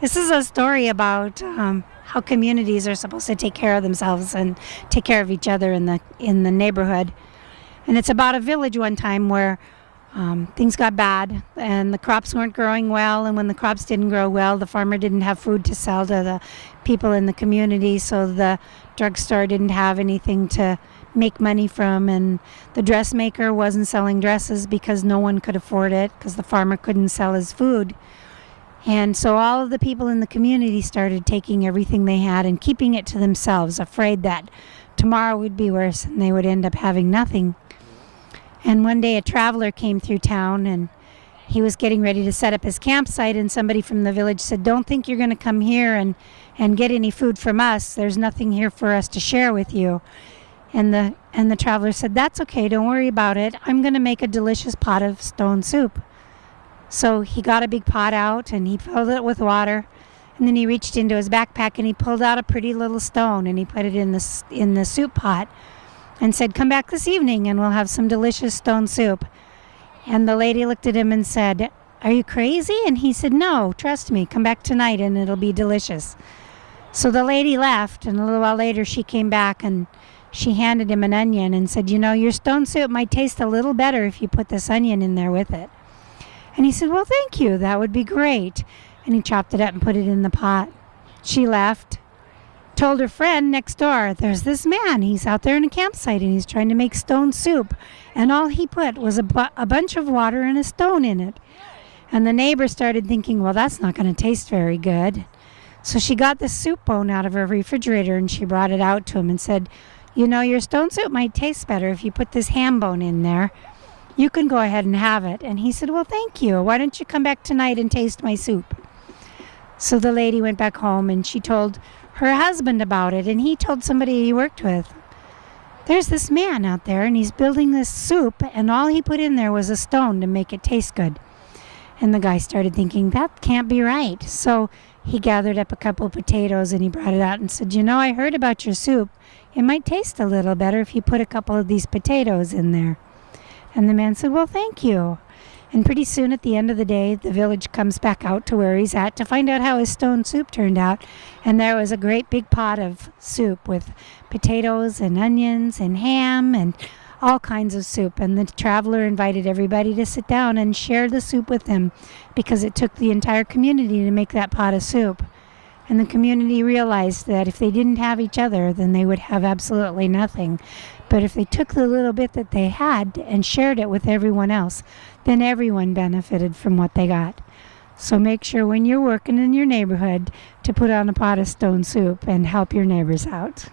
This is a story about how communities are supposed to take care of themselves and take care of each other in the neighborhood. And it's about a village one time where things got bad and the crops weren't growing well. And when the crops didn't grow well, the farmer didn't have food to sell to the people in the community. So the drugstore didn't have anything to make money from. And the dressmaker wasn't selling dresses because no one could afford it because the farmer couldn't sell his food. And so all of the people in the community started taking everything they had and keeping it to themselves, afraid that tomorrow would be worse and they would end up having nothing. And one day a traveler came through town and he was getting ready to set up his campsite, and somebody from the village said, "Don't think you're going to come here and get any food from us. There's nothing here for us to share with you." And the traveler said, "That's okay, don't worry about it. I'm going to make a delicious pot of stone soup." So he got a big pot out and he filled it with water, and then he reached into his backpack and he pulled out a pretty little stone and he put it in the soup pot and said, "Come back this evening and we'll have some delicious stone soup." And the lady looked at him and said, "Are you crazy?" And he said, "No, trust me, come back tonight and it'll be delicious." So the lady left, and a little while later she came back and she handed him an onion and said, "Your stone soup might taste a little better if you put this onion in there with it." And he said, "Well, thank you, that would be great." And he chopped it up and put it in the pot. She left, told her friend next door, "There's this man, he's out there in a campsite and he's trying to make stone soup. And all he put was a bunch of water and a stone in it." And the neighbor started thinking, well, that's not going to taste very good. So she got the soup bone out of her refrigerator and she brought it out to him and said, "Your stone soup might taste better if you put this ham bone in there. You can go ahead and have it." And he said, "Well, thank you. Why don't you come back tonight and taste my soup?" So the lady went back home and she told her husband about it, and he told somebody he worked with, "There's this man out there and he's building this soup and all he put in there was a stone to make it taste good." And the guy started thinking, that can't be right. So he gathered up a couple of potatoes and he brought it out and said, "I heard about your soup. It might taste a little better if you put a couple of these potatoes in there." And the man said, "Well, thank you." And pretty soon at the end of the day, the village comes back out to where he's at to find out how his stone soup turned out. And there was a great big pot of soup with potatoes and onions and ham and all kinds of soup. And the traveler invited everybody to sit down and share the soup with him because it took the entire community to make that pot of soup. And the community realized that if they didn't have each other, then they would have absolutely nothing. But if they took the little bit that they had and shared it with everyone else, then everyone benefited from what they got. So make sure when you're working in your neighborhood to put on a pot of stone soup and help your neighbors out.